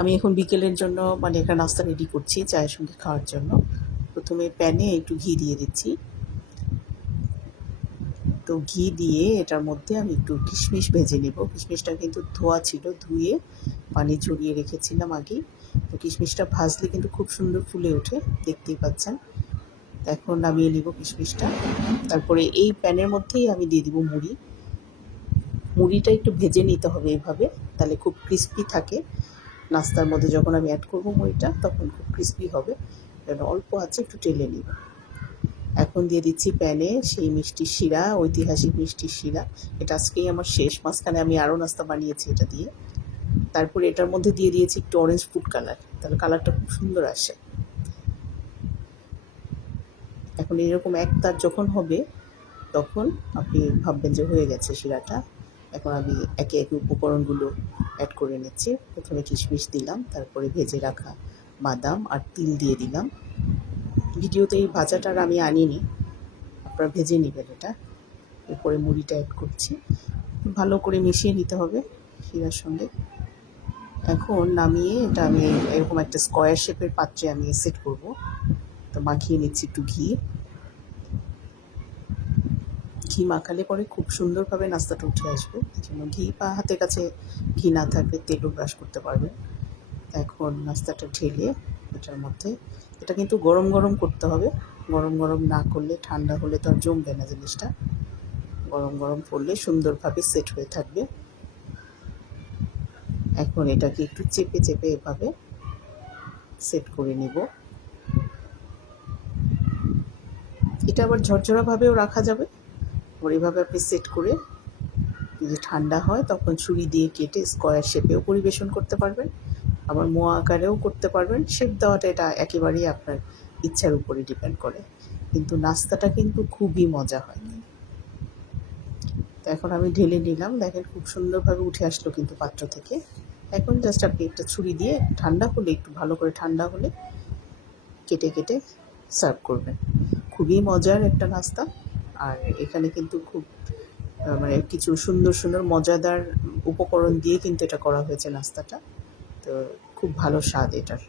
আমি এখন বিকেলের জন্য মানে একটা নাস্তা রেডি করছি চায়ের সঙ্গে খাওয়ার জন্য। প্রথমে প্যানে একটু ঘি দিয়ে দিচ্ছি। তো ঘি দিয়ে এটার মধ্যে আমি একটু কিশমিশ ভেজে নেব। কিশমিশটা কিন্তু ধোয়া ছিল, ধুয়ে পানি ঝরিয়ে রেখেছিলাম আগেই। তো কিশমিশটা ভাজলে কিন্তু খুব সুন্দর ফুলে ওঠে, দেখতেই পাচ্ছেন। এখন নামিয়ে নিব কিশমিশটা। তারপরে এই প্যানের মধ্যেই আমি দিয়ে দিব মুড়ি। মুড়িটা একটু ভেজে নিতে হবে এইভাবে, তাহলে খুব ক্রিস্পি থাকে। নাস্তার মধ্যে যখন আমি অ্যাড করব মুড়িটা, তখন খুব ক্রিস্পি হবে। অল্প আছে একটু টেলে নিব। এখন দিয়ে দিচ্ছি প্যানে সেই মিষ্টির শিরা, ঐতিহাসিক মিষ্টির শিরা। এটা আজকেই আমার শেষ, মাঝখানে আমি আরও নাস্তা বানিয়েছি এটা দিয়ে। তারপরে এটার মধ্যে দিয়ে দিয়েছি একটু অরেঞ্জ ফুড কালার, তাহলে কালারটা খুব সুন্দর আসে। এখন এরকম এক তার যখন হবে, তখন আপনি ভাববেন যে হয়ে গেছে শিরাটা। এখন আমি একে একে উপকরণগুলো অ্যাড করে নিচ্ছি। প্রথমে কিশমিশ দিলাম, তারপরে ভেজে রাখা বাদাম আর তিল দিয়ে দিলাম। ভিডিওতে এই ভাজাটার আমি আনিনি, আপনারা ভেজে নেবেন এটা। এরপরে মুড়িটা অ্যাড করছি, ভালো করে মিশিয়ে নিতে হবে শিরার সঙ্গে। এখন নামিয়ে এটা আমি এরকম একটা স্কোয়ার শেপের পাত্রে আমি সেট করব। তো মাখিয়ে নিচ্ছি একটু ঘি। ঘি মাখালে পরে খুব সুন্দরভাবে নাস্তাটা উঠে আসবে। এই জন্য ঘি, বা হাতের কাছে ঘি না থাকলে তেলও ব্রাশ করতে পারবেন। এখন নাস্তাটা ঢেলে এটার মধ্যে, এটা কিন্তু গরম গরম করতে হবে। গরম গরম না করলে, ঠান্ডা হলে তো আর জমবে না জিনিসটা। গরম গরম করলে সুন্দরভাবে সেট হয়ে থাকবে। এখন এটাকে একটু চেপে চেপে এভাবে সেট করে নিব। এটা আবার ঝরঝরাভাবেও রাখা যাবে। আবার এভাবে আপনি সেট করে যদি ঠান্ডা হয় তখন ছুরি দিয়ে কেটে স্কোয়ার শেপেও পরিবেশন করতে পারবেন, আবার মোয়া আকারেও করতে পারবেন। শেপ দেওয়াটা এটা একেবারেই আপনার ইচ্ছার উপরে ডিপেন্ড করে, কিন্তু নাস্তাটা কিন্তু খুবই মজা হয়। তো এখন আমি ঢেলে নিলাম, দেখেন খুব সুন্দরভাবে উঠে আসলো কিন্তু পাত্র থেকে। এখন জাস্ট আপনি একটা ছুরি দিয়ে ঠান্ডা হলে, একটু ভালো করে ঠান্ডা হলে কেটে কেটে সার্ভ করবেন। খুবই মজার একটা নাস্তা। আর এখানে কিন্তু খুব মানে কিছু সুন্দর সুন্দর মজাদার উপকরণ দিয়ে কিন্তু এটা করা হয়েছে নাস্তাটা। তো খুব ভালো স্বাদ এটার।